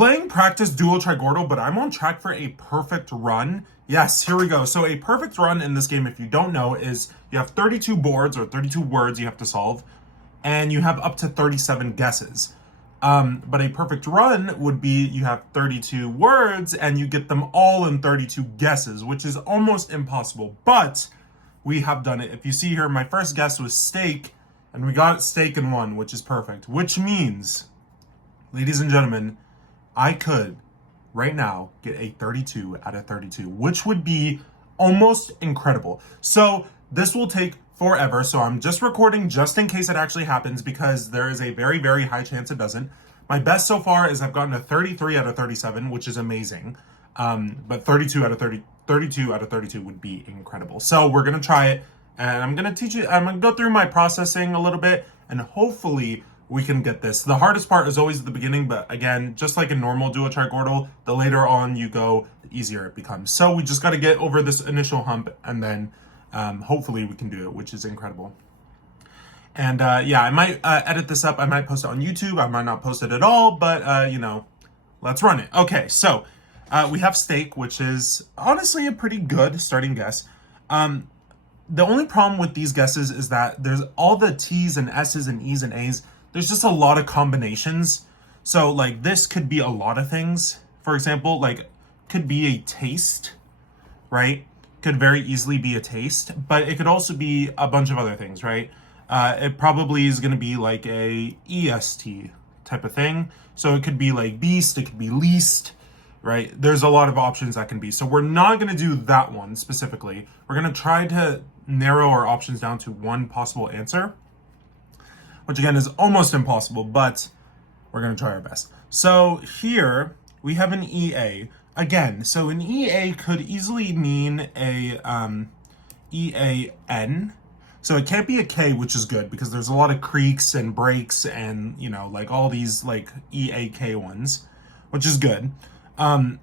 playing practice Duotrigordle, but I'm on track for a perfect run. Yes, here we go. So a perfect run in this game, if you don't know, is you have 32 boards or 32 words you have to solve, and you have up to 37 guesses. But a perfect run would be you have 32 words and you get them all in 32 guesses, which is almost impossible, but we have done it. If you see here, my first guess was steak, and we got steak in one, which is perfect, which means, ladies and gentlemen, I could right now get a 32 out of 32, which would be almost incredible. So this will take forever. So I'm just recording just in case it actually happens, because there is a very, very high chance it doesn't. My best so far is I've gotten a 33 out of 37, which is amazing. But 32 out of 32 would be incredible. So we're going to try it, and I'm going to teach you, I'm going to go through my processing a little bit, and hopefully we can get this. The hardest part is always at the beginning, but again, just like a normal Duotrigordle, the later on you go, the easier it becomes. So we just got to get over this initial hump, and then hopefully we can do it, which is incredible. And yeah, I might edit this up. I might post it on YouTube. I might not post it at all, but you know, let's run it. Okay, so we have steak, which is honestly a pretty good starting guess. The only problem with these guesses is that there's all the T's and S's and E's and A's. There's just a lot of combinations. So like this could be a lot of things. For example, like could be a taste, right? Could very easily be a taste, but it could also be a bunch of other things, right? It probably is going to be like a EST type of thing. So it could be like beast, it could be least, right? There's a lot of options that can be. So we're not going to do that one specifically. We're going to try to narrow our options down to one possible answer, which again is almost impossible, but we're going to try our best. So here we have an EA. Again, so an EA could easily mean a EAN. So it can't be a K, which is good because there's a lot of creaks and breaks and, you know, like all these like EAK ones, which is good. Other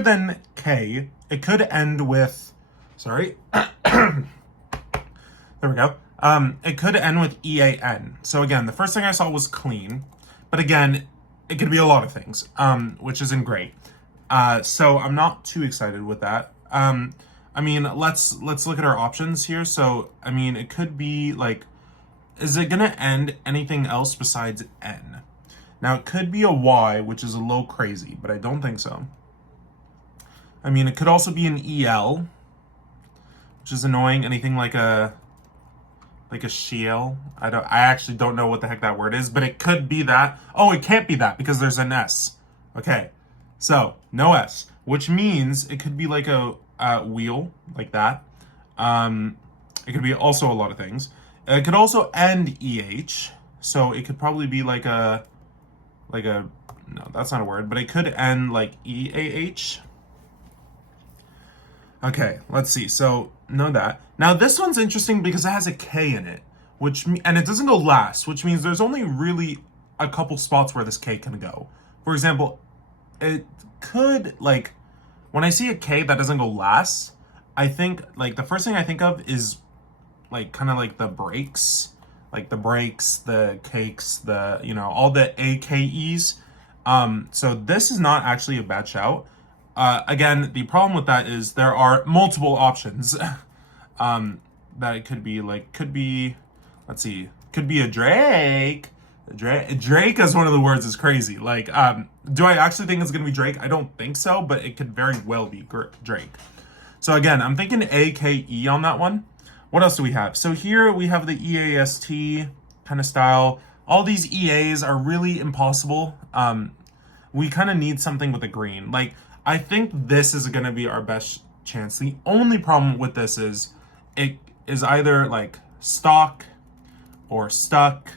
than K, it could end with, sorry, there we go. It could end with EAN. So again, the first thing I saw was clean, but again, it could be a lot of things, which isn't great. So I'm not too excited with that. I mean, let's look at our options here. So, I mean, it could be like, is it gonna end anything else besides N? Now, it could be a Y, which is a little crazy, but I don't think so. I mean, it could also be an EL, which is annoying. Anything like a shield. I actually don't know what the heck that word is, but it could be that. Oh, it can't be that because there's an S. Okay, so no S, which means it could be like a wheel, like that. It could be also a lot of things. It could also end EH, so it could probably be like a, no, that's not a word, but it could end like EAH. Okay, let's see. So know that. Now this one's interesting because it has a K in it, and it doesn't go last, which means there's only really a couple spots where this K can go. For example, it could, like, when I see a K that doesn't go last, I think like the first thing I think of is like kind of like the breaks, the cakes, the, you know, all the AKEs. So this is not actually a bad shout. Again, the problem with that is there are multiple options that it could be. Like, could be, let's see, could be a Drake. Drake as one of the words is crazy. Like, do I actually think it's going to be Drake? I don't think so, but it could very well be Drake. So again, I'm thinking AKE on that one. What else do we have? So here we have the EAST kind of style. All these EAs are really impossible. We kind of need something with a green. Like, I think this is going to be our best chance. The only problem with this is it is either like stock or stuck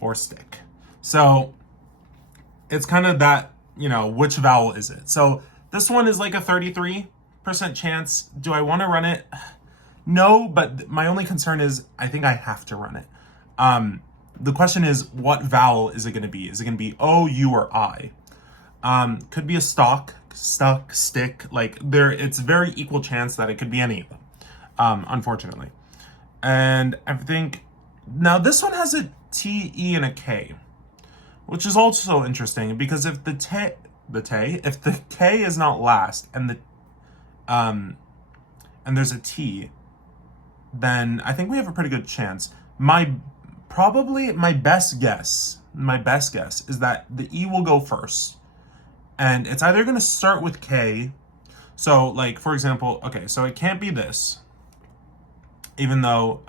or stick. So it's kind of that, you know, which vowel is it? So this one is like a 33% chance. Do I want to run it? No, but my only concern is I think I have to run it. The question is, what vowel is it going to be? Is it going to be O, U, or I? Could be a stock, stuck, stick. Like it's very equal chance that it could be any of them, unfortunately. And I think now this one has a T, E, and a K, which is also interesting because if the K is not last and there's a T, then I think we have a pretty good chance. My best guess is that the E will go first. And it's either going to start with K. So, like, for example, okay, so it can't be this, even though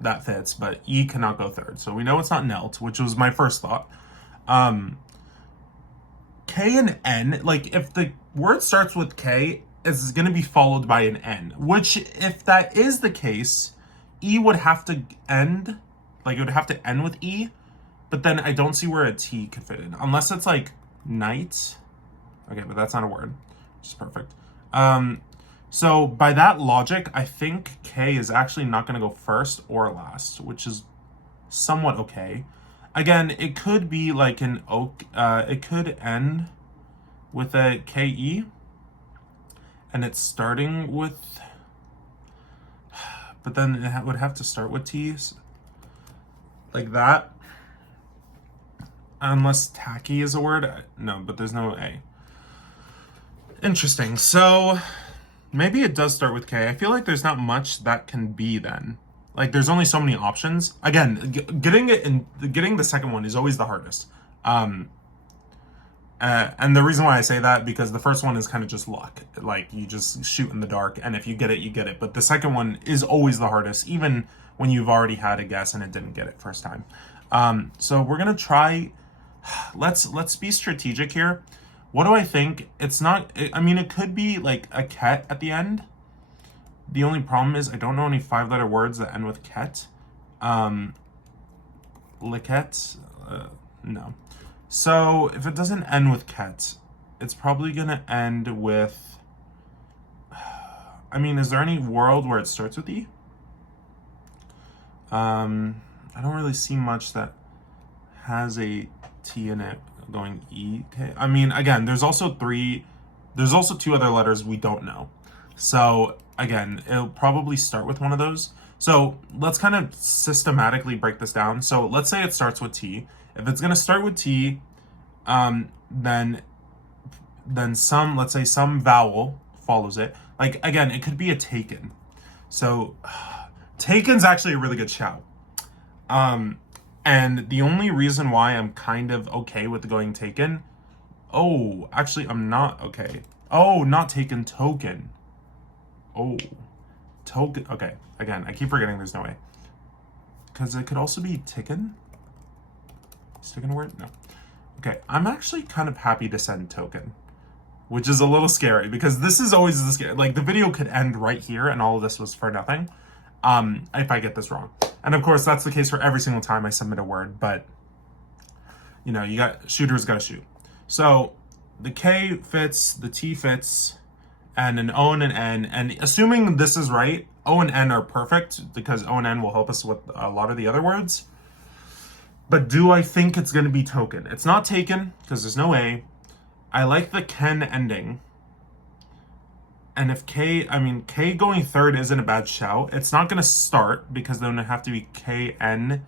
that fits, but E cannot go third. So we know it's not Nelt, which was my first thought. K and N, like, if the word starts with K, it's going to be followed by an N, which, if that is the case, E would have to end, like, it would have to end with E, but then I don't see where a T could fit in, unless it's, like, night. Okay, but that's not a word, which is perfect. So by that logic, I think K is actually not going to go first or last, which is somewhat okay. Again, it could be like an oak. It could end with a KE, and it's starting with, but then it would have to start with T's, like that. Unless tacky is a word. No, but there's no A. Interesting. So maybe it does start with K. I feel like there's not much that can be then. Like, there's only so many options. Again, getting the second one is always the hardest. And the reason why I say that, because the first one is kind of just luck. Like, you just shoot in the dark, and if you get it, you get it. But the second one is always the hardest, even when you've already had a guess and it didn't get it first time. So we're gonna try. Let's be strategic here. What do I think? It's not, I mean, it could be like a ket at the end. The only problem is I don't know any 5-letter words that end with ket. Liket? No. So if it doesn't end with ket, it's probably going to end with, I mean, is there any world where it starts with E? I don't really see much that has a T in it going E, K. I mean, again, there's also 2 other letters we don't know. So again, it'll probably start with one of those. So let's kind of systematically break this down. So let's say it starts with T. If it's going to start with T, then some, let's say some vowel follows it. Like, again, it could be a taken. So taken's actually a really good shout. And the only reason why I'm kind of okay with going taken, oh, actually, I'm not okay. Oh, not taken, token. Oh, token. Okay, again, I keep forgetting there's no way. Because it could also be ticken. Is ticken a word? No. Okay, I'm actually kind of happy to send token, which is a little scary because this is always the scary. Like, the video could end right here and all of this was for nothing. If I get this wrong. And of course, that's the case for every single time I submit a word, but you know, shooters gotta shoot. So the K fits, the T fits, and an O and an N. And assuming this is right, O and N are perfect because O and N will help us with a lot of the other words. But do I think it's gonna be token? It's not taken because there's no A. I like the Ken ending. And if K going third isn't a bad shout. It's not going to start because then it would have to be KN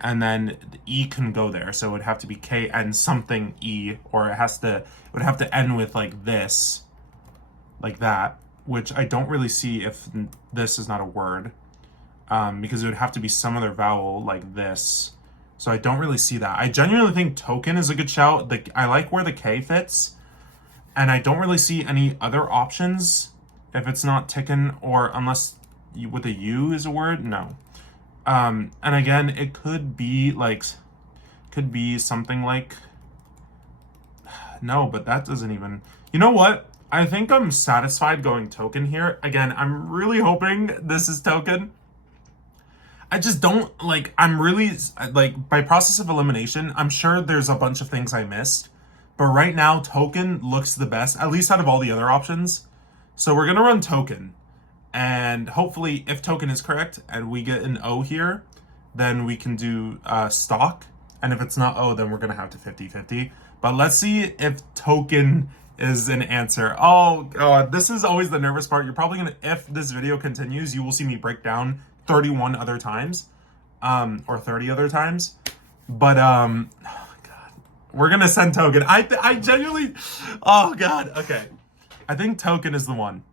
and then the E can go there. So it would have to be KN something E, or it would have to end with like this, like that, which I don't really see if this is not a word, because it would have to be some other vowel like this. So I don't really see that. I genuinely think token is a good shout. I like where the K fits. And I don't really see any other options if it's not ticken, or unless with a U is a word, no. And again, it could be something like, no, but that doesn't even, you know what? I think I'm satisfied going token here. Again, I'm really hoping this is token. I just don't, I'm really, by process of elimination, I'm sure there's a bunch of things I missed. But right now, token looks the best, at least out of all the other options. So we're going to run token. And hopefully, if token is correct and we get an O here, then we can do stock. And if it's not O, then we're going to have to 50-50. But let's see if token is an answer. Oh, God, this is always the nervous part. You're probably going to, if this video continues, you will see me break down 31 other times. Or 30 other times. But, We're gonna send token. I genuinely, oh god. Okay, I think token is the one.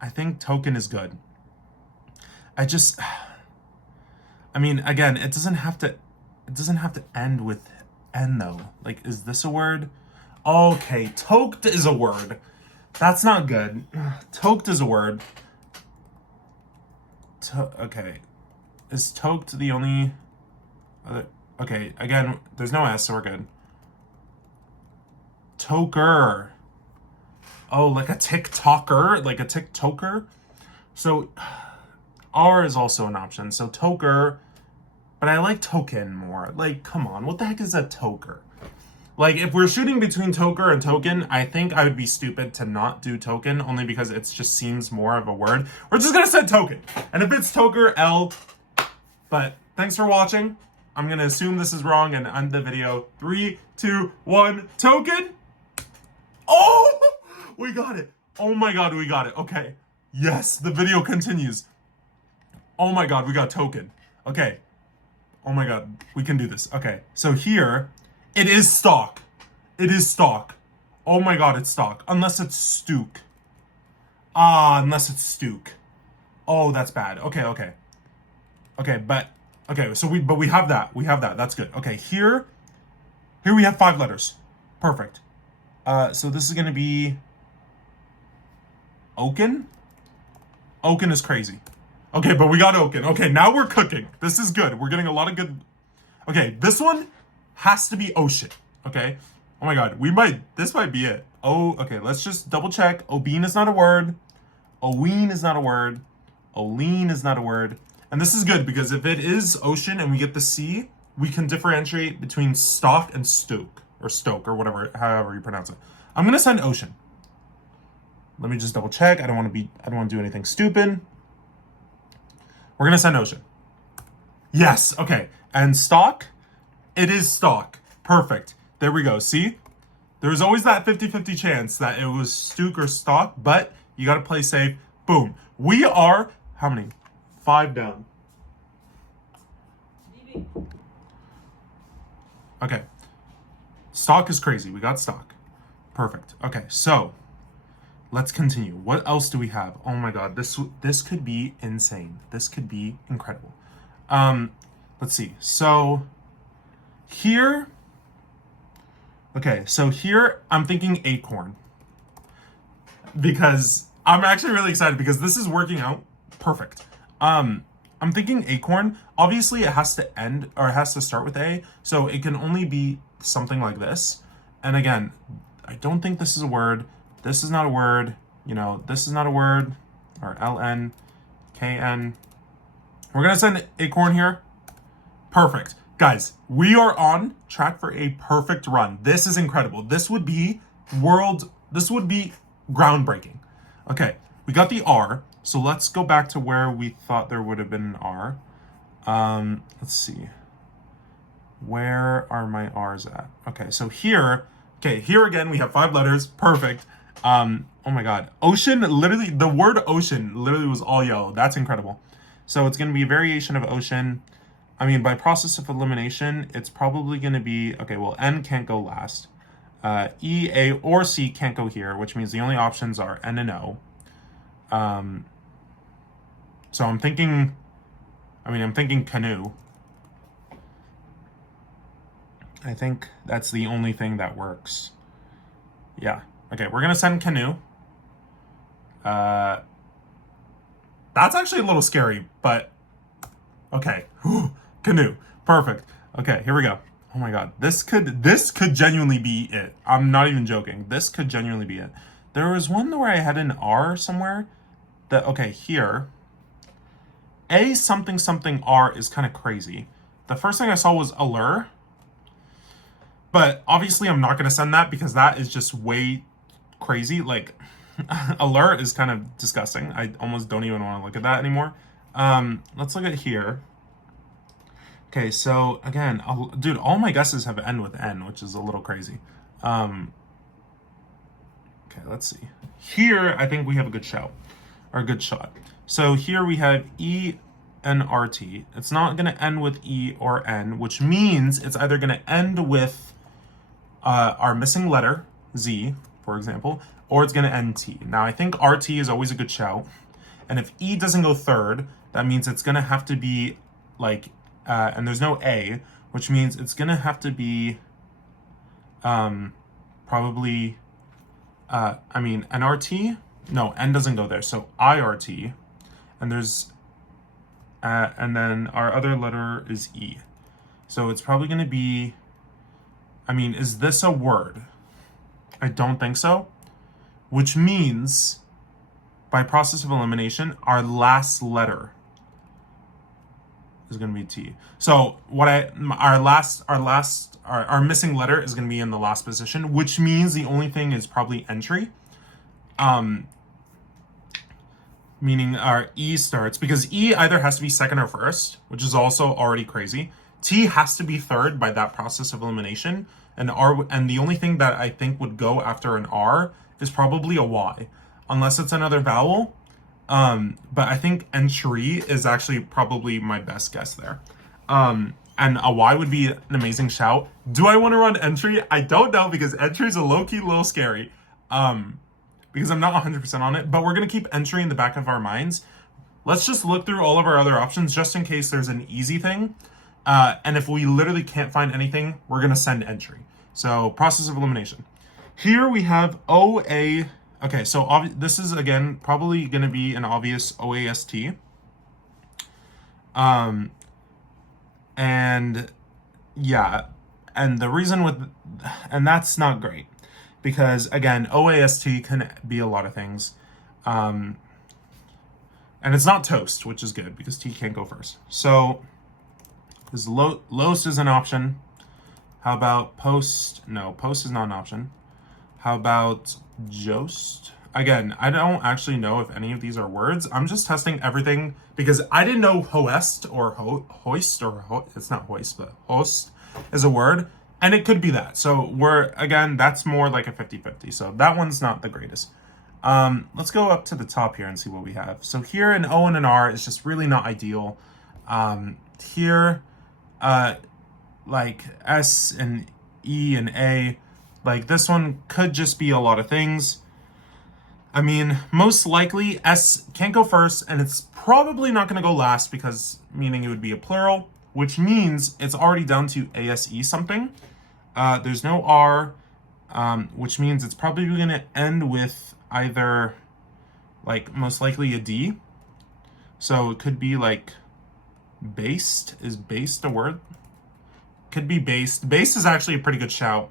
I think token is good. I mean, again, it doesn't have to end with N though. Like, is this a word? Okay, toked is a word. That's not good. Toked is a word. Okay. Is toked the only other? Okay, again, there's no S, so we're good. Toker. Oh, like a TikToker? Like a TikToker? So, R is also an option. So, toker. But I like token more. Like, come on. What the heck is a toker? Like, if we're shooting between toker and token, I think I would be stupid to not do token, only because it just seems more of a word. We're just gonna set token. And if it's toker, L. But thanks for watching. I'm gonna assume this is wrong and end the video. 3, 2, 1, token. Oh, we got it. Oh my god, we got it. Okay. Yes, the video continues. Oh my god, we got token. Okay. Oh my god, we can do this. Okay, so here, it is stock. It is stock. Oh my god, it's stock. Unless it's Stook. Unless it's Stook. Oh, that's bad. Okay. Okay, so we have that. We have that. That's good. Okay, here we have 5 letters. Perfect. So this is gonna be Oaken? Oaken is crazy. Okay, but we got Oaken. Okay, now we're cooking. This is good. We're getting a lot of good... Okay, this one has to be ocean. Okay? Oh my god, this might be it. Oh, okay, let's just double check. Obeen is not a word. Oween is not a word. Oleen is not a word. And this is good because if it is ocean and we get the C, we can differentiate between stock and stoke. Or stoke, or whatever, however you pronounce it. I'm gonna send ocean. Let me just double check. I don't want to do anything stupid. We're gonna send ocean. Yes, okay. And stock, it is stock. Perfect. There we go. See? There's always that 50-50 chance that it was stook or stock, but you gotta play safe. Boom. We are, how many? 5 down. Okay. Stock is crazy. We got stock. Perfect. Okay, so let's continue. What else do we have? Oh my god, this could be insane. This could be incredible. Let's see. So here, okay, so here I'm thinking acorn. Because I'm actually really excited because this is working out perfect. I'm thinking acorn. Obviously it has to end, or it has to start with A, so it can only be something like this. And again, I don't think this is a word. This is not a word, you know, this is not a word, or LN, KN. We're gonna send acorn here. Perfect. Guys, we are on track for a perfect run. This is incredible. This would be groundbreaking. Okay, we got the R, so let's go back to where we thought there would have been an R. Let's see. Where are my R's at? Okay, so here again, we have 5 letters. Perfect. Oh my god. Ocean, literally, the word ocean literally was all yellow. That's incredible. So it's going to be a variation of ocean. I mean, by process of elimination, it's probably going to be, okay, well, N can't go last. E, A, or C can't go here, which means the only options are N and O. So I'm thinking canoe. I think that's the only thing that works. Yeah. Okay, we're going to send canoe. That's actually a little scary, but okay. Canoe. Perfect. Okay, here we go. Oh my god. This could genuinely be it. I'm not even joking. This could genuinely be it. There was one where I had an R somewhere. Okay, here. A something something R is kind of crazy. The first thing I saw was allure. But obviously I'm not going to send that because that is just way crazy. Like, allure is kind of disgusting. I almost don't even want to look at that anymore. Let's look at here. Okay, so again, dude, all my guesses have end with N, which is a little crazy. Okay, let's see. Here, I think we have a good shout, or a good shot. So here we have E-N-R-T. It's not going to end with E or N, which means it's either going to end with our missing letter, Z, for example, or it's going to end T. Now, I think RT is always a good shout. And if E doesn't go third, that means it's going to have to be like, and there's no A, which means it's going to have to be probably, NRT? No, N doesn't go there. So IRT. And there's, and then our other letter is E. So it's probably going to be, is this a word? I don't think so. Which means, by process of elimination, our last letter is going to be T. So our missing letter is going to be in the last position, which means the only thing is probably entry. Meaning our E starts, because E either has to be second or first, which is also already crazy. T has to be third by that process of elimination, and the only thing that I think would go after an R is probably a Y, unless it's another vowel. But I think entry is actually probably my best guess there. And a Y would be an amazing shout. Do I want to run entry? I don't know, because entry is a low-key little scary. Because I'm not 100% on it, but we're going to keep entry in the back of our minds. Let's just look through all of our other options just in case there's an easy thing. And if we literally can't find anything, we're going to send entry. So process of elimination. Here we have OA. Okay, so this is, again, probably going to be an obvious OAST. And yeah, and the reason and that's not great. Because, again, OAST can be a lot of things. And it's not toast, which is good, because T can't go first. So, this Lost is an option. How about post? No, post is not an option. How about Jost? Again, I don't actually know if any of these are words. I'm just testing everything, because I didn't know hoest or hoist, it's not hoist, but host is a word. And it could be that. So that's more like a 50-50. So that one's not the greatest. Let's go up to the top here and see what we have. So here an O and an R is just really not ideal. Here, like S and E and A, like this one could just be a lot of things. Most likely S can't go first, and it's probably not going to go last, because meaning it would be a plural, which means it's already down to ASE something. There's no R, which means it's probably going to end with either, like, most likely a D. So it could be like based. Is based a word? Could be based. Based is actually a pretty good shout.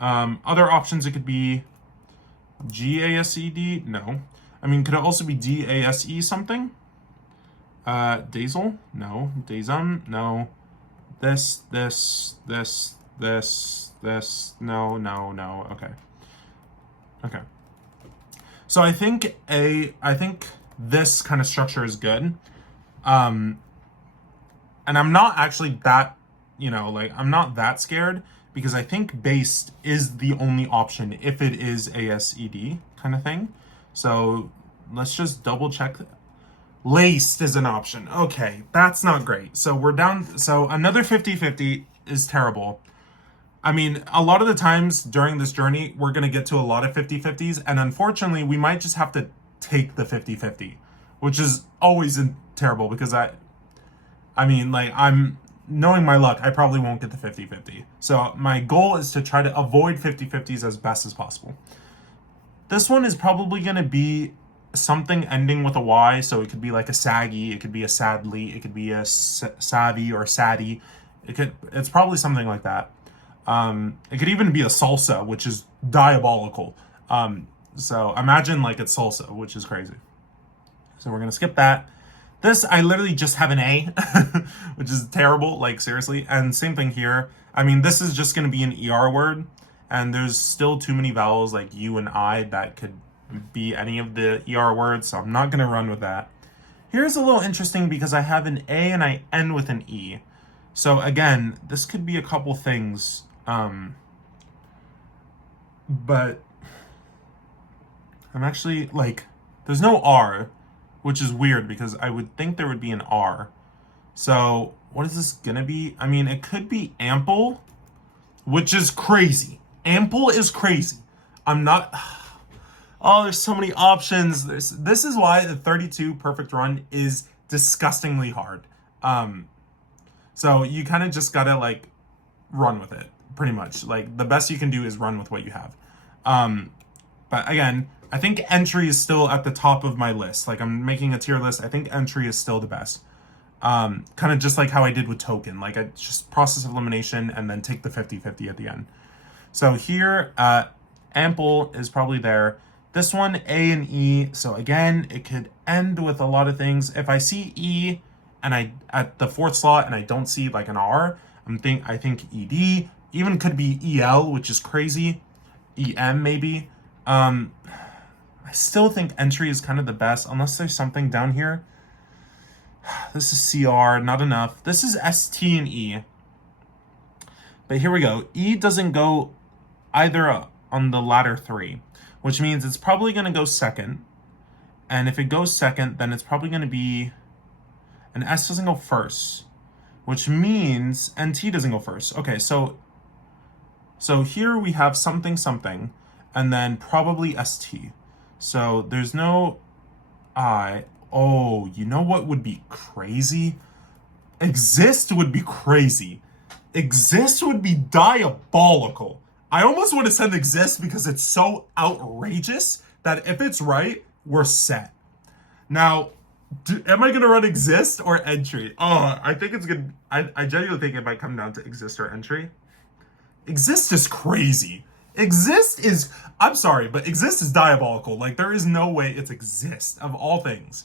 Other options, it could be GASED. No. Could it also be DASE something? Dazel? No. Dazum? No. This. No. Okay. So I think this kind of structure is good. And I'm not actually that, I'm not that scared, because I think based is the only option if it is ASED kind of thing. So let's just double check. Laced is an option. Okay, that's not great. So we're down. So another 50-50 is terrible. A lot of the times during this journey, we're going to get to a lot of 50-50s. And unfortunately, we might just have to take the 50-50, which is always terrible, because I'm knowing my luck, I probably won't get the 50-50. So my goal is to try to avoid 50-50s as best as possible. This one is probably going to be something ending with a Y. So it could be like a saggy, it could be a sadly, it could be a savvy or saddy. It's probably something like that. It could even be a salsa, which is diabolical. So imagine like it's salsa, which is crazy. So we're going to skip that. This, I literally just have an A, which is terrible, like seriously. And same thing here. This is just going to be an ER word. And there's still too many vowels like U and I that could be any of the ER words. So I'm not going to run with that. Here's a little interesting, because I have an A and I end with an E. So again, this could be a couple things. But I'm actually there's no R, which is weird, because I would think there would be an R. So what is this gonna be? It could be ample, which is crazy. Ample is crazy. I'm not... Oh, there's so many options. This is why the 32 perfect run is disgustingly hard. So you kind of just gotta like run with it, pretty much. Like the best you can do is run with what you have. But again, I think entry is still at the top of my list. Like I'm making a tier list. I think entry is still the best. Kind of just like how I did with token. Like I just process elimination and then take the 50-50 at the end. So here, ample is probably there. This one, A and E. So again, it could end with a lot of things. If I see E and I at the fourth slot and I don't see like an R, I think ED. Even could be EL, which is crazy. EM maybe. I still think entry is kind of the best unless there's something down here. This is CR, not enough. This is ST and E. But here we go. E doesn't go either on the latter three, which means it's probably going to go second. And if it goes second, then it's probably going to be... And S doesn't go first, which means NT doesn't go first. Okay, so here we have something, and then probably ST. So there's no I. Oh, you know what would be crazy? Exist would be crazy. Exist would be diabolical. I almost want to send exist because it's so outrageous that if it's right, we're set. Now, am I going to run exist or entry? Oh, I think it's good. I genuinely think it might come down to exist or entry. Exist is crazy. Exist is, I'm sorry, but exist is diabolical. Like, there is no way it's exist of all things.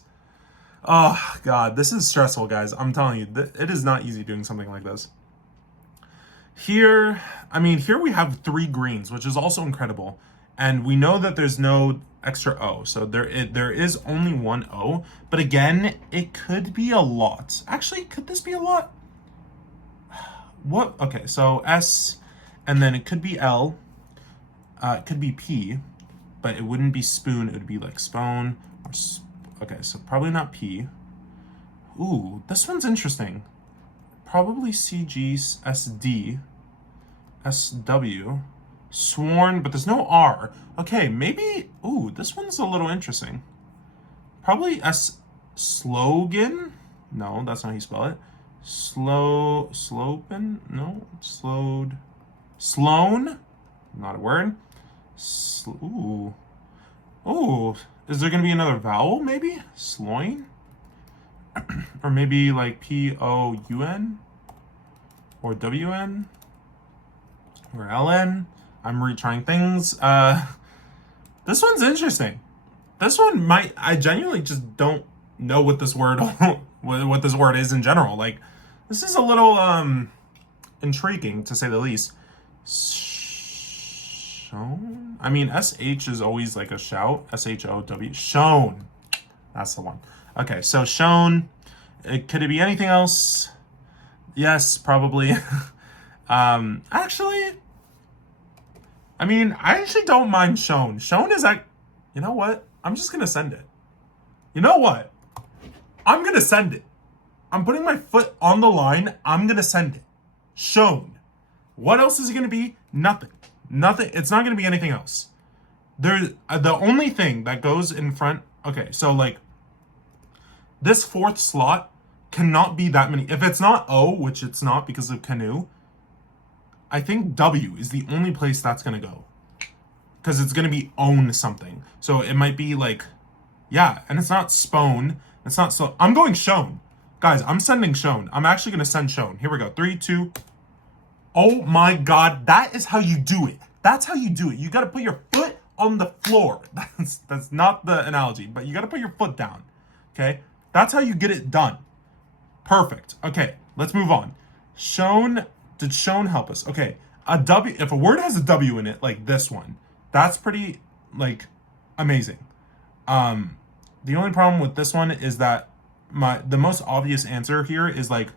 Oh, God, this is stressful, guys. I'm telling you, it is not easy doing something like this. Here we have 3 greens, which is also incredible. And we know that there's no extra O. So there is only 1 O. But again, it could be a lot. Actually, could this be a lot? What? Okay, so S, and then it could be L. It could be P, but it wouldn't be spoon. It would be like spone. Okay, so probably not P. Ooh, this one's interesting. Probably CG, SD, SW, sworn, but there's no R. Okay, maybe, ooh, this one's a little interesting. Probably slogan? No, that's not how you spell it. Slopen? No, Sloan? Not a word. Ooh, is there gonna be another vowel, maybe? Sloin? Or maybe like POUN or WN or LN. I'm retrying things. This one's interesting. This one I genuinely just don't know what this word what this word is in general. Like, this is a little intriguing to say the least. Shown? I mean, SH is always like a shout. SHOW. Shown. That's the one. Okay, so shown. Could it be anything else? Yes, probably. Actually, I actually don't mind shown. Shown is like, you know what? I'm just gonna send it. You know what? I'm gonna send it. I'm putting my foot on the line. I'm gonna send it. Shown. What else is it gonna be? Nothing. Nothing. It's not gonna be anything else. The only thing that goes in front. Okay, so like, this fourth slot cannot be that many. If it's not O, which it's not because of canoe, I think W is the only place that's going to go. Because it's going to be own something. So it might be like, yeah, and it's not spone. It's not so. I'm going shown. Guys, I'm sending shown. I'm actually going to send shown. Here we go. 3, 2. Oh my God. That is how you do it. That's how you do it. You got to put your foot on the floor. That's not the analogy, but you got to put your foot down. Okay? That's how you get it done. Perfect. Okay, let's move on. Shown, did shown help us? Okay, a W, if a word has a W in it, like this one, that's pretty, like, amazing. The only problem with this one is that the most obvious answer here is like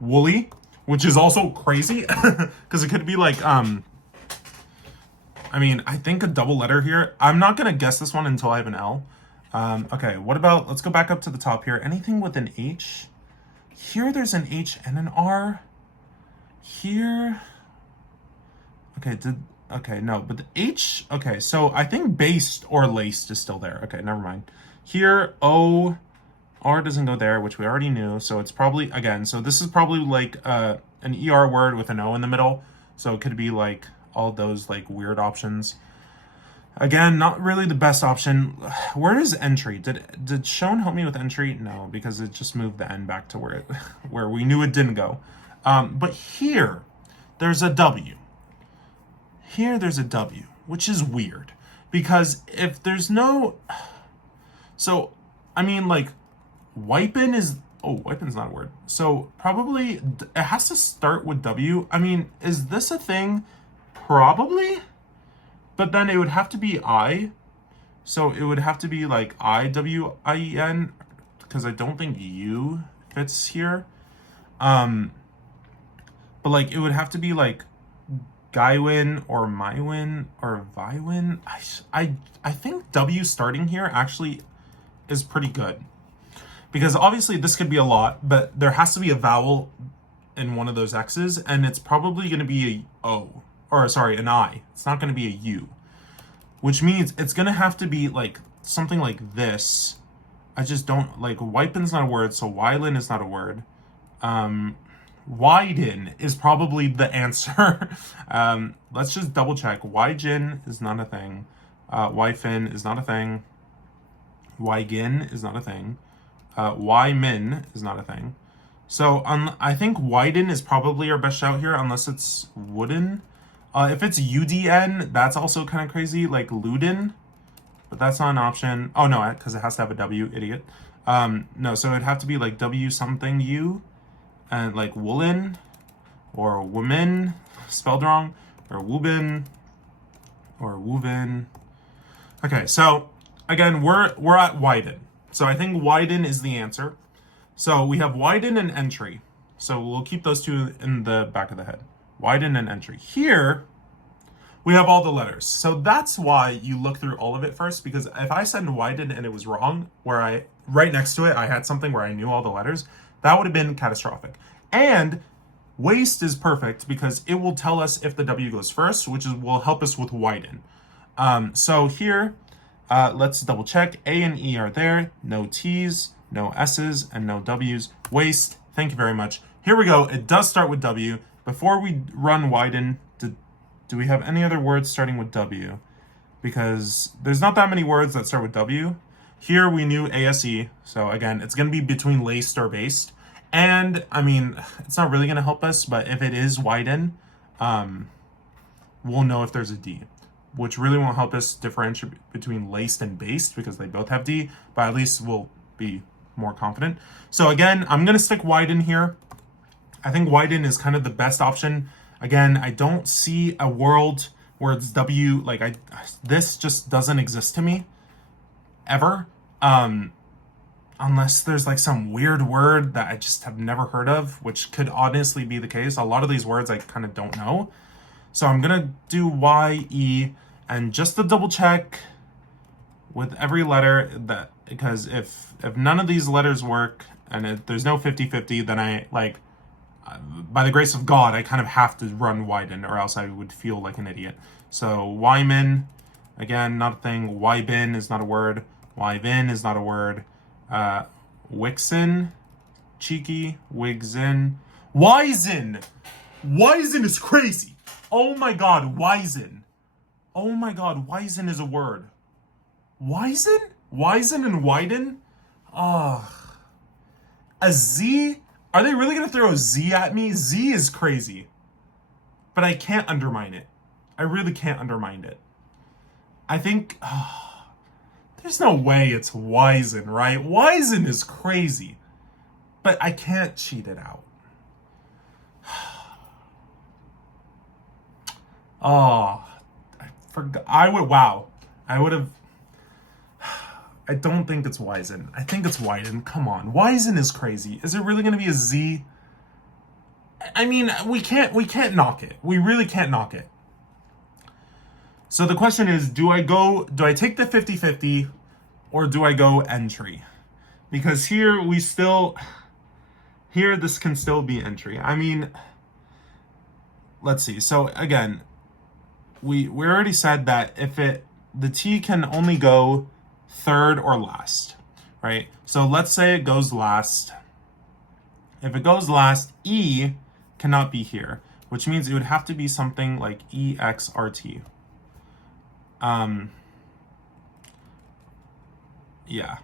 woolly, which is also crazy, because it could be like, I think a double letter here. I'm not gonna guess this one until I have an L. Okay, what about, let's go back up to the top here. Anything with an H? Here there's an H and an R. Here, Okay, no, but the H, okay, so I think based or laced is still there. Okay, never mind. Here, O, R doesn't go there, which we already knew. So it's probably, again, so this is probably like an ER word with an O in the middle. So it could be like all those like weird options. Again, not really the best option. Where is entry? Did Shone help me with entry? No, because it just moved the N back to where we knew it didn't go. But here, there's a W. Here, there's a W, which is weird. Because if there's no... So, I mean, like, wipen is... Oh, wipen's not a word. So, probably, it has to start with W. I mean, is this a thing? Probably. But then it would have to be I. So it would have to be like IWIEN, because I don't think U fits here. But like it would have to be like Gaiwin or Mywin or Viwin. I think W starting here actually is pretty good. Because obviously this could be a lot, but there has to be a vowel in one of those X's, and it's probably going to be a O. Or sorry, an I. It's not going to be a U. Which means it's going to have to be like something like this. I just don't, like, wipen's not a word, so Wylan is not a word. Widen is probably the answer. Let's just double check. Wygin is not a thing. Wyfin is not a thing. Wygin is not a thing. Wymin is not a thing. So I think widen is probably our best shout here, unless it's wooden. If it's UDN, that's also kind of crazy, like Luden, but that's not an option. Oh no, because it has to have a W, idiot. No, so it'd have to be like W something U, and like woolen, or woman, spelled wrong, or woobin, or woovin. Okay, so again, we're at widen. So I think widen is the answer. So we have widen and entry. So we'll keep those two in the back of the head. Widen and entry. Here, we have all the letters. So that's why you look through all of it first, because if I said widen and it was wrong, where right next to it, I had something where I knew all the letters, that would have been catastrophic. And waste is perfect because it will tell us if the W goes first, which will help us with widen. So here, let's double check. A and E are there. No T's, no S's, and no W's. Waste, thank you very much. Here we go. It does start with W. Before we run widen, do we have any other words starting with W? Because there's not that many words that start with W. Here we knew ASE, so again, it's going to be between laced or based. And, I mean, it's not really going to help us, but if it is widen, we'll know if there's a D, which really won't help us differentiate between laced and based because they both have D, but at least we'll be more confident. So again, I'm going to stick widen here. I think widen is kind of the best option. Again, I don't see a world where it's W, like this just doesn't exist to me, ever. Unless there's like some weird word that I just have never heard of, which could honestly be the case. A lot of these words I kind of don't know. So I'm going to do Y, E, and just to double check with every letter, that because if none of these letters work and there's no 50-50, then I by the grace of God, I kind of have to run widen or else I would feel like an idiot. So Wyman, again, not a thing. Wybin is not a word. Wyvin is not a word. Wixen, cheeky, Wigzin. Wizen! Wizen is crazy! Oh my god, Wizen. Oh my god, Wizen is a word. Wizen? Wizen and widen? A Z? Are they really going to throw a Z at me? Z is crazy. But I can't undermine it. I really can't undermine it. I think... there's no way it's Wizen, right? Wizen is crazy. But I can't cheat it out. Oh, I forgot. Wow. I would have... I don't think it's Wizen. I think it's widen. Come on. Wizen is crazy. Is it really going to be a Z? I mean, we can't knock it. We really can't knock it. So the question is, do I take the 50-50 or do I go entry? Because here this can still be entry. I mean, let's see. So again, we already said that if the T can only go third or last, right? So let's say it goes last. If it goes last, E cannot be here, which means it would have to be something like EXRT. Yeah.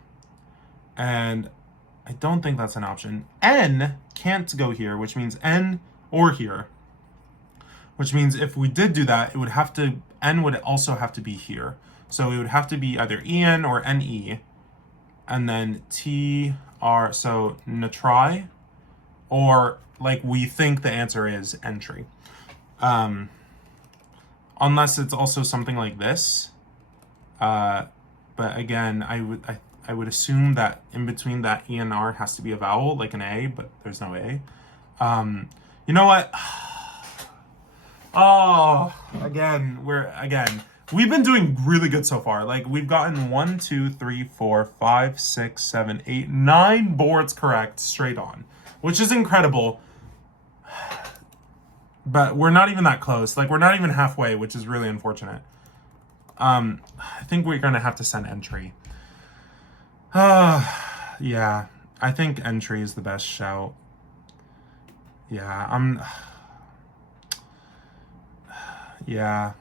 And I don't think that's an option. N can't go here, which means N or here. Which means if we did do that, it would have to, N would also have to be here. So it would have to be either EN or NE, and then TR, so natry, or like we think the answer is entry. Unless it's also something like this. But again, I would assume that in between that E and R has to be a vowel, like an A, but there's no A. You know what? Oh, we've been doing really good so far. Like, we've gotten 1, 2, 3, 4, 5, 6, 7, 8, 9 boards correct straight on, which is incredible. But we're not even that close. Like, we're not even halfway, which is really unfortunate. I think we're gonna have to send entry. Yeah, I think entry is the best shout. Yeah, yeah.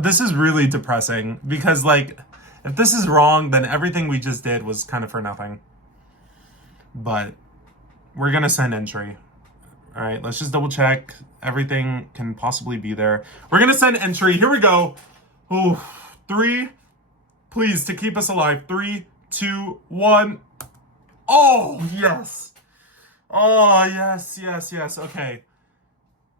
This is really depressing because, like, if this is wrong, then everything we just did was kind of for nothing. But we're gonna send entry. All right, let's just double check. Everything can possibly be there. We're gonna send entry. Here we go. Ooh, 3, please, to keep us alive. 3, 2, 1. Oh, yes. Oh, yes, yes, yes. Okay.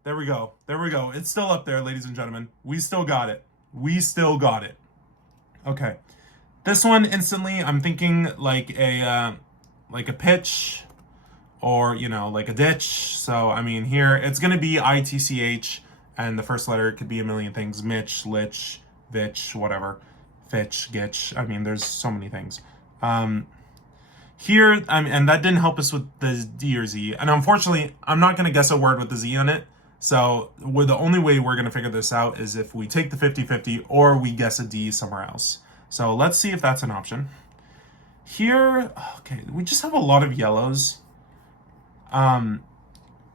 There we go. There we go. It's still up there, ladies and gentlemen. We still got it. We still got it. Okay. This one, instantly, I'm thinking like a pitch, or, you know, like a ditch. So, I mean, here, it's going to be ITCH, and the first letter could be a million things. Mitch, lich, vitch, whatever. Fitch, gitch. I mean, there's so many things. Here, and that didn't help us with the D or Z. And unfortunately, I'm not going to guess a word with the Z on it. So the only way we're going to figure this out is if we take the 50-50 or we guess a D somewhere else. So let's see if that's an option. Here, okay, we just have a lot of yellows. And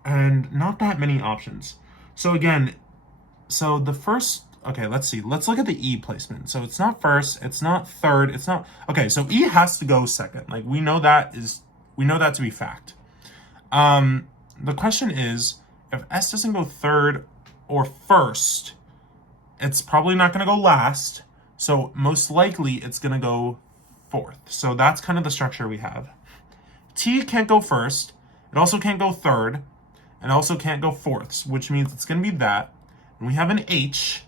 not that many options. So again, so the first, okay, let's see. Let's look at the E placement. So it's not first, it's not third, it's not, okay, so E has to go second. Like, we know that to be fact. The question is, if S doesn't go third or first, it's probably not going to go last. So most likely it's going to go fourth. So that's kind of the structure we have. T can't go first. It also can't go third. And also can't go fourths, which means it's going to be that. And we have an H.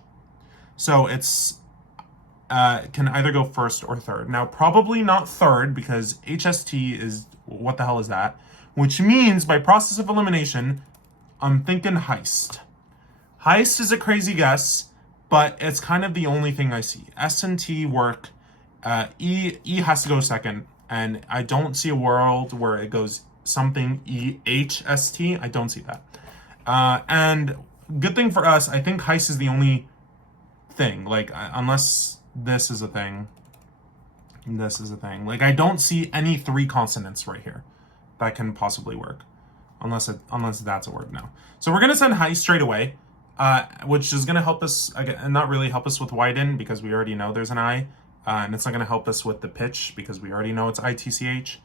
So it's can either go first or third. Now, probably not third, because HST is, what the hell is that? Which means, by process of elimination, I'm thinking heist. Heist is a crazy guess, but it's kind of the only thing I see. S and T work. E has to go second, and I don't see a world where it goes something EHST. I don't see that. And good thing for us, I think heist is the only thing. Like, unless this is a thing. This is a thing. Like, I don't see any 3 consonants right here that can possibly work. Unless that's a word now. So we're going to send heist straight away, which is going to help us, again, not really help us with widen, because we already know there's an I, and it's not going to help us with the pitch, because we already know it's ITCH.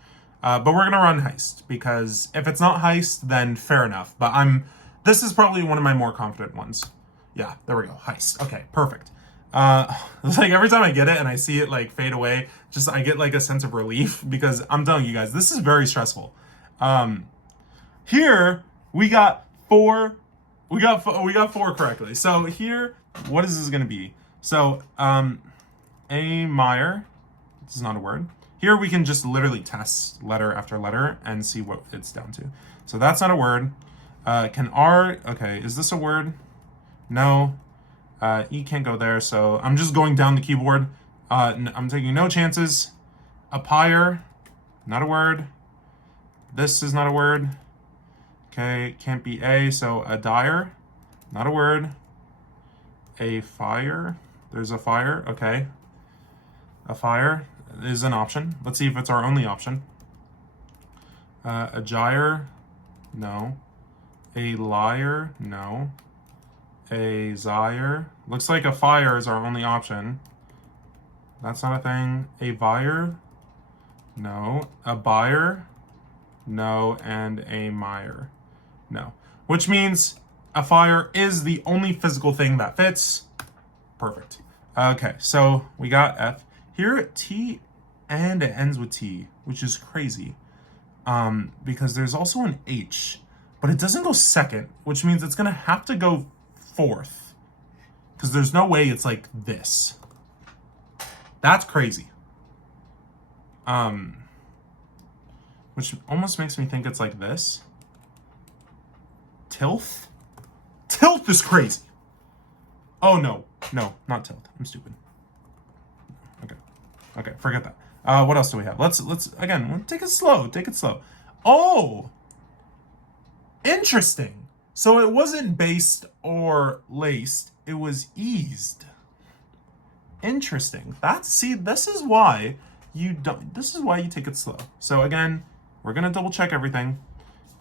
But we're going to run heist, because if it's not heist, then fair enough. But this is probably one of my more confident ones. Yeah, there we go, heist. Okay, perfect. It's like every time I get it and I see it like fade away, just I get like a sense of relief, because I'm telling you guys, this is very stressful. Here we got 4. We got 4 correctly. So here, what is this going to be? So A Meyer. This is not a word. Here we can just literally test letter after letter and see what it's down to. So that's not a word. Can R? Okay, is this a word? No. E can't go there. So I'm just going down the keyboard. I'm taking no chances. Apire, not a word. This is not a word. Okay, can't be A, so a dire, not a word. A fire. There's a fire. Okay. A fire is an option. Let's see if it's our only option. A gyre. No. A liar. No. A zyre. Looks like a fire is our only option. That's not a thing. A buyer. No. A buyer. No. And a mire. No. Which means a fire is the only physical thing that fits. Perfect. Okay, so we got F. Here, T, and it ends with T, which is crazy. Because there's also an H, but it doesn't go second, which means it's going to have to go fourth. Because there's no way it's like this. That's crazy. Which almost makes me think it's like this. Tilth? Tilth is crazy. Oh, no. No, not tilth. I'm stupid. Okay, forget that. What else do we have? Let's again, take it slow. Take it slow. Oh! Interesting. So it wasn't based or laced. It was eased. Interesting. This is why you take it slow. So again, we're going to double check everything.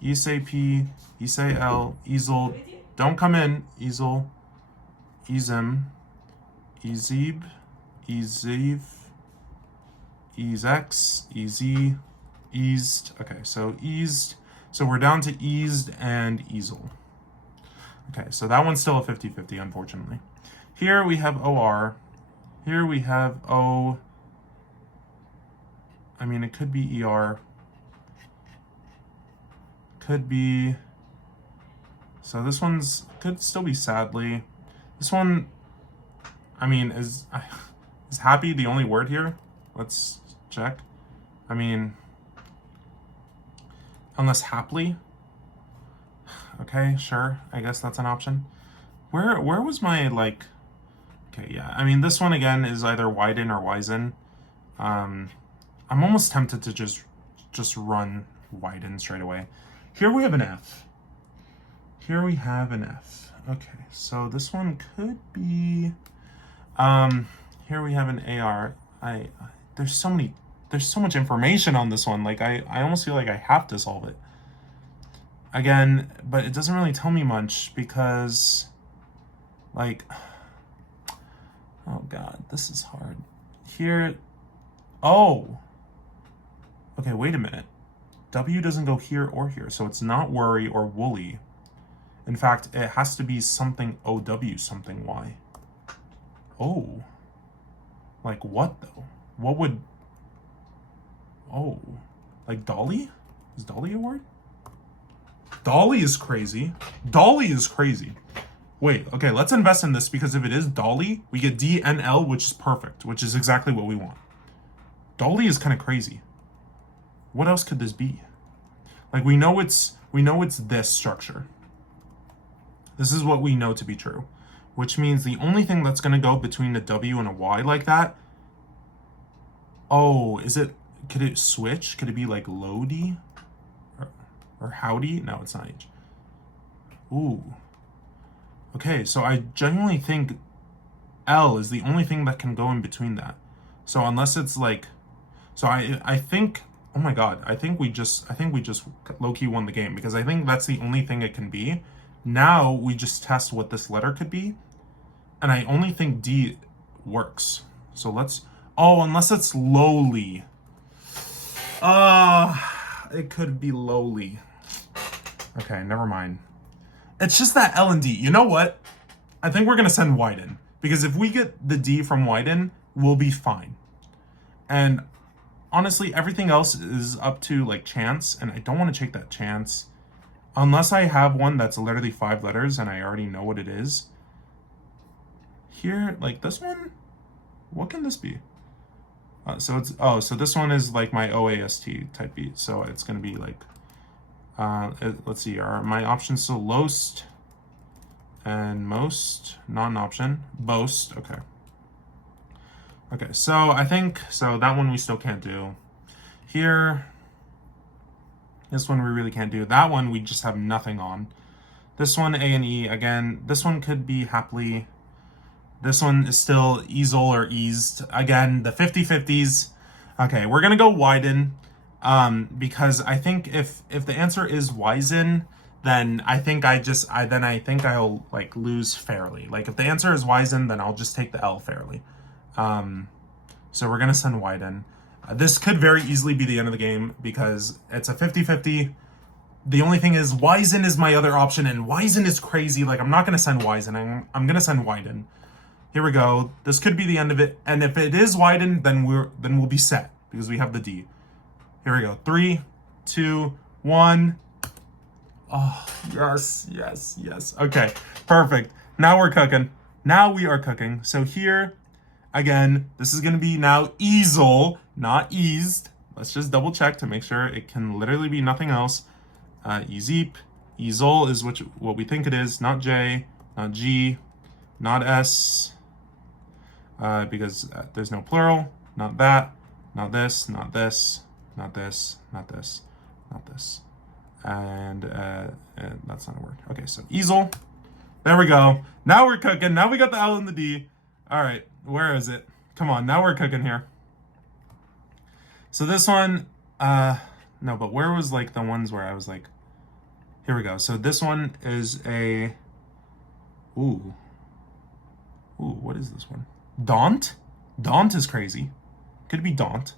You say P, you say L, easel. Don't come in. Easel, easem, easeb, easev, easex, easy, eased. Okay, so eased. So we're down to eased and easel. Okay, so that one's still a 50-50, unfortunately. Here we have OR. Here we have O. I mean, it could be ER. Could be. So this one's could still be sadly. This one, I mean, is happy the only word here? Let's check. I mean, unless happily. Okay, sure. I guess that's an option. Where was my like? Okay, yeah. I mean, this one again is either widen or wisen. I'm almost tempted to just run widen straight away. Here we have an F. Here we have an F. Okay, so this one could be. Here we have an AR. There's so much information on this one. Like I almost feel like I have to solve it. Again, but it doesn't really tell me much because, like, oh God, this is hard. Here, oh, okay, wait a minute. W doesn't go here or here, so it's not worry or woolly. In fact, it has to be something OW, something Y. Oh, like what though? What would, oh, like Dolly? Is Dolly a word? Dolly is crazy. Dolly is crazy. Wait, okay, let's invest in this because if it is Dolly, we get D and L, which is perfect, which is exactly what we want. Dolly is kind of crazy. What else could this be? Like we know it's this structure. This is what we know to be true, which means the only thing that's going to go between a W and a Y like that. Oh, could it switch? Could it be like Lodi or howdy? No, it's not H. Ooh. Okay, so I genuinely think L is the only thing that can go in between that. So unless it's like, so I think, oh my God, I think we just low-key won the game because I think that's the only thing it can be. Now we just test what this letter could be. And I only think D works. So unless it's lowly. It could be lowly. Okay, never mind. It's just that L and D. You know what? I think we're going to send widen. Because if we get the D from widen, we'll be fine. And honestly, everything else is up to like chance. And I don't want to take that chance. Unless I have one that's literally 5 letters and I already know what it is. Here, like this one, what can this be? So this one is like my OAST type beat. So it's going to be like, let's see, are my options still lowest and most? Not an option. Boast, okay. Okay, so I think, so that one we still can't do. Here, this one we really can't do. That one we just have nothing on. This one, A and E, again, this one could be happily. This one is still easel or eased. Again, the 50-50s. Okay, we're gonna go widen, because I think if the answer is wisen, then I think I'll like lose fairly. Like if the answer is wisen, then I'll just take the L fairly. So we're gonna send widen. This could very easily be the end of the game because it's a 50-50. The only thing is wisen is my other option, and wisen is crazy. Like I'm not gonna send wisen. I'm gonna send widen. Here we go. This could be the end of it. And if it is widen, then we'll be set because we have the D. Here we go. 3, 2, 1. Oh, yes, yes, yes. Okay, perfect. Now we're cooking. Now we are cooking. So here, again, this is going to be now easel, not eased. Let's just double check to make sure it can literally be nothing else. Easeep. Easel is what we think it is, not J, not G, not S. Because there's no plural, not that, not this, not this, not this, not this, not this, and that's not a word. Okay, so easel. There we go. Now we're cooking. Now we got the L and the D. All right, where is it? Come on, now we're cooking here. So this one, no, but where was like the ones where I was like, here we go. So this one is a, ooh, what is this one? Daunt? Daunt is crazy. Could be daunt.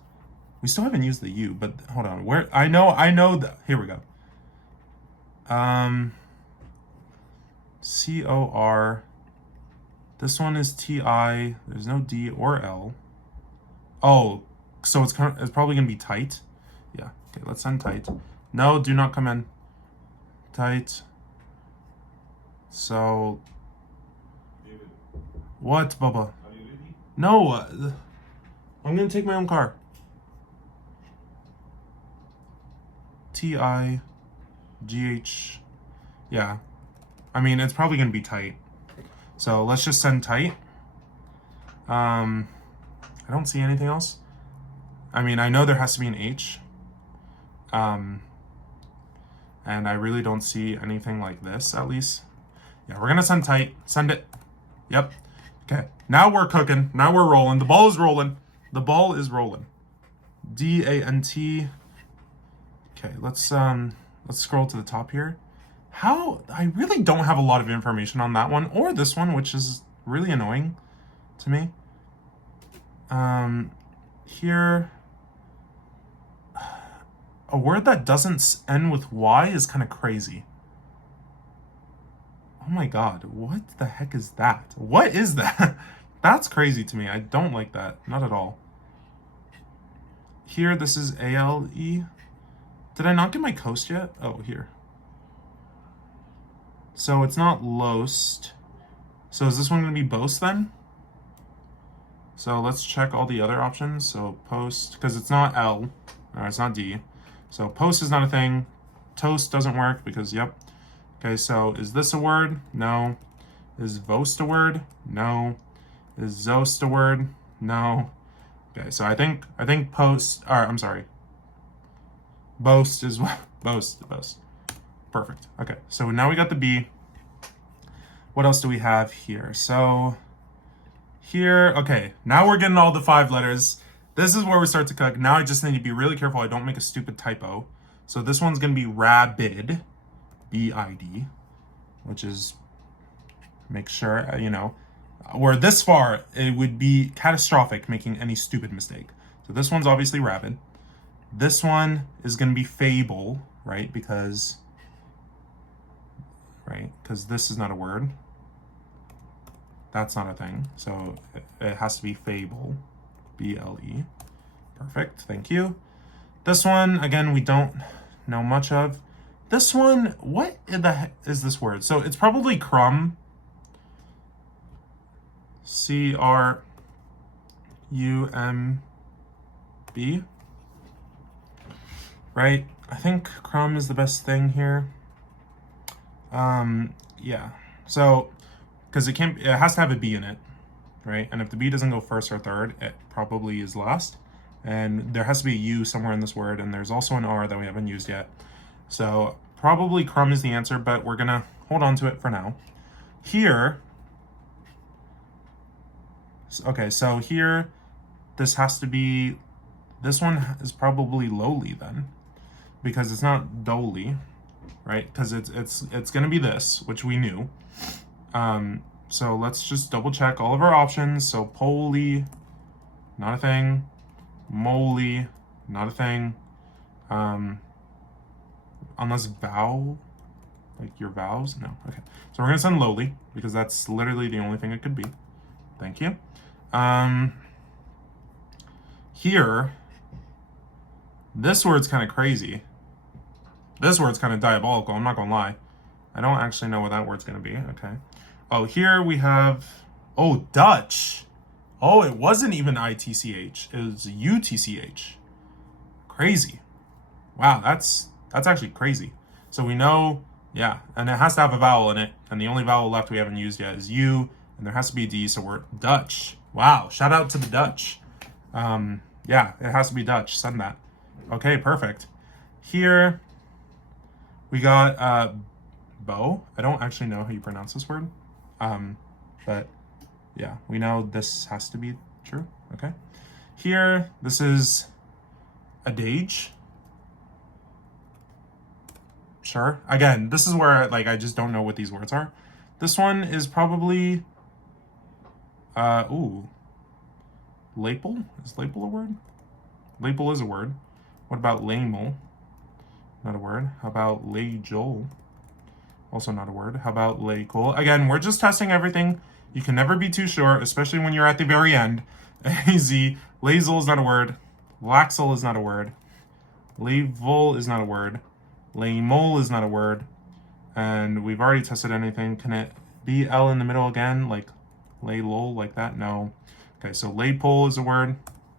We still haven't used the U, but hold on. Where I know that. Here we go. COR. This one is TI. There's no D or L. Oh, so it's probably gonna be tight. Yeah. Okay, let's send tight. No, do not come in. Tight. So. What, Bubba? No, I'm gonna take my own car. TIGH. Yeah. I mean, it's probably gonna be tight. So let's just send tight. I don't see anything else. I mean, I know there has to be an H. And I really don't see anything like this, at least. Yeah, we're gonna send tight. Send it. Yep. Okay, now we're cooking. Now we're rolling. The ball is rolling. The ball is rolling. DANT. Okay, let's scroll to the top here. I really don't have a lot of information on that one or this one, which is really annoying to me. Here, a word that doesn't end with Y is kind of crazy. Oh my god, what the heck is that? What is that? That's crazy to me. I don't like that. Not at all. Here, this is ALE. Did I not get my coast yet? Oh, here. So it's not lost. So is this one going to be boast then? So let's check all the other options. So post, because it's not L, or it's not D. So post is not a thing. Toast doesn't work because, yep. Okay, so is this a word? No. Is vost a word? No. Is zost a word? No. Okay, so I think post, or I'm sorry. Boast is boast. Perfect. Okay, so now we got the B. What else do we have here? So here, okay, now we're getting all the 5 letters. This is where we start to cook. Now I just need to be really careful I don't make a stupid typo. So this one's gonna be rabid. BID, which is, make sure, where this far, it would be catastrophic making any stupid mistake. So this one's obviously rabid. This one is going to be fable, right? Because this is not a word. That's not a thing. So it has to be fable, BLE. Perfect, thank you. This one, again, we don't know much of. This one, what the heck is this word? So it's probably crumb. CRUMB. Right? I think crumb is the best thing here. Yeah. So, because it has to have a B in it, right? And if the B doesn't go first or third, it probably is last. And there has to be a U somewhere in this word, and there's also an R that we haven't used yet. So probably crumb is the answer, but we're gonna hold on to it for now. Here, Okay, so here, this has to be, this one is probably lowly then, because it's not dolly, right? Because it's gonna be this, which we knew. So let's just double check all of our options. So poly, not a thing. Moly, not a thing. Unless vow, like your vows, no. Okay, so we're gonna send lowly because that's literally the only thing it could be. Thank you. Here, this word's kind of crazy. This word's kind of diabolical, I'm not gonna lie. I don't actually know what that word's gonna be. Okay. Oh, here we have, oh, Dutch. Oh, it wasn't even ITCH, it was UTCH. Crazy. Wow, that's actually crazy. So we know, yeah, and it has to have a vowel in it, and the only vowel left we haven't used yet is U, and there has to be a D, so we're Dutch. Wow, shout out to the Dutch. Yeah, it has to be Dutch, send that. Okay, perfect. Here, we got bow. I don't actually know how you pronounce this word, but yeah, we know this has to be true, okay? Here, this is adage. Sure. Again, this is where like I just don't know what these words are. This one is probably ooh. Lapel? Is lapel a word? Lapel is a word. What about lamel? Not a word. How about lajol? Also not a word. How about laycool? Again, we're just testing everything. You can never be too sure, especially when you're at the very end. Easy. Lazel is not a word. Laxel is not a word. Lavol is not a word. Lamol is not a word. And we've already tested anything. Can it be L in the middle again? Like laylol, like that? No. Okay, so laypole is a word.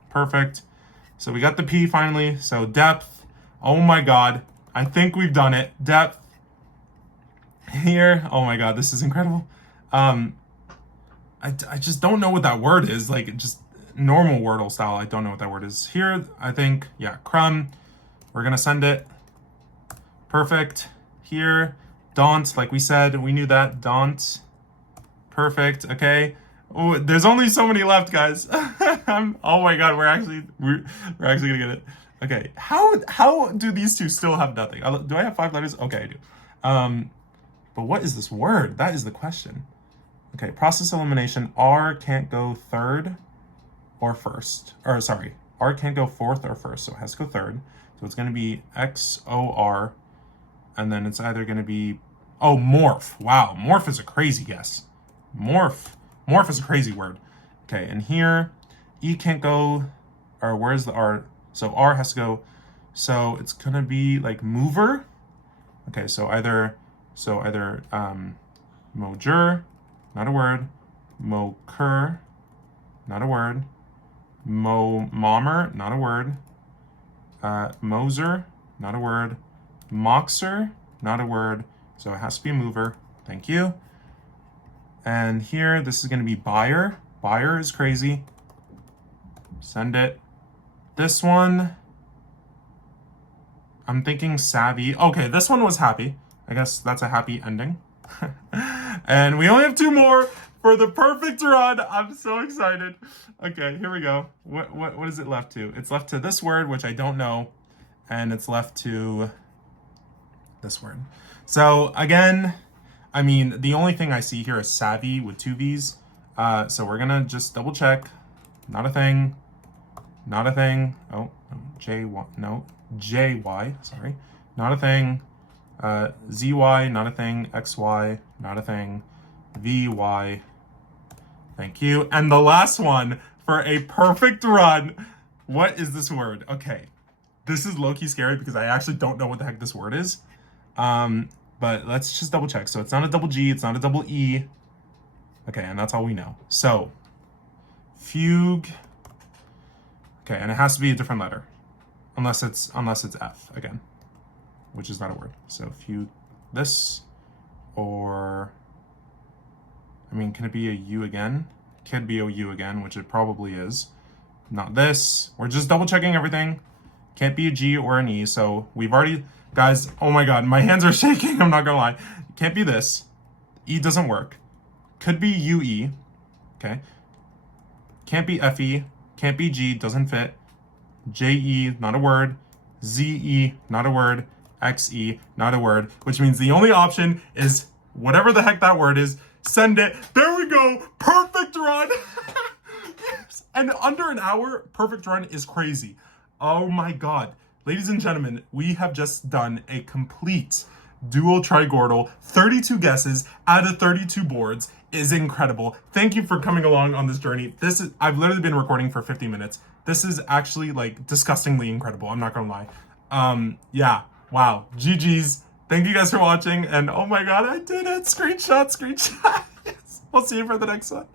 Perfect. So we got the P finally. So depth. Oh my God. I think we've done it. Depth. Here. Oh my God, this is incredible. I just don't know what that word is. Like just normal Wordle style. I don't know what that word is. Here, I think, yeah, crumb. We're gonna send it. Perfect. Here, daunt, like we said, we knew that. Daunt. Perfect. Okay. Oh, there's only so many left, guys. Oh my God, we're actually gonna get it. Okay. How do these two still have nothing? Do I have 5 letters? Okay, I do. But what is this word? That is the question. Okay, process elimination. R can't go third or first. Or sorry, R can't go fourth or first, so it has to go third. So it's gonna be XOR, and then it's either gonna be, oh, morph. Wow, morph is a crazy guess. Morph is a crazy word. Okay, and here, E can't go, or where's the R? So R has to go, so it's gonna be like mover. Okay, so either mojer, not a word, moker, not a word, mommer, not a word, moser, not a word, moxer, not a word, so it has to be a mover. Thank you. And here, this is going to be buyer. Buyer is crazy. Send it. This one, I'm thinking savvy. Okay, this one was happy. I guess that's a happy ending. And we only have 2 more for the perfect run. I'm so excited. Okay, here we go. What is it left to? It's left to this word, which I don't know. And it's left to this word. So again, I mean, the only thing I see here is savvy with 2 V's. So we're gonna just double check. Not a thing. Not a thing. Oh, J-Y, no. J-Y, sorry. Not a thing. Z-Y, not a thing. X-Y, not a thing. V-Y. Thank you. And the last one for a perfect run. What is this word? Okay. This is low-key scary because I actually don't know what the heck this word is. But let's just double check. So it's not a double G, it's not a double E. Okay, and that's all we know. So, fugue. Okay, and it has to be a different letter. Unless it's F again, which is not a word. So fugue this, or, I mean, can it be a U again? Could be a U again, which it probably is. Not this. We're just double checking everything. Can't be a G or an E, so we've already, guys, oh my God, my hands are shaking, I'm not gonna lie. Can't be this. E doesn't work. Could be UE, okay? can't be F-E, can't be G, doesn't fit. J-E, not a word. Z-E, not a word. X-E, not a word. Which means the only option is whatever the heck that word is. Send it. There we go. Perfect run. Yes. And under an hour, perfect run is crazy. Oh my God. Ladies and gentlemen, we have just done a complete Duotrigordle. 32 guesses out of 32 boards is incredible. Thank you for coming along on this journey. I've literally been recording for 50 minutes. This is actually like disgustingly incredible. I'm not gonna lie. Yeah, wow. GG's. Thank you guys for watching. And oh my God, I did it. Screenshot. Yes. We'll see you for the next one.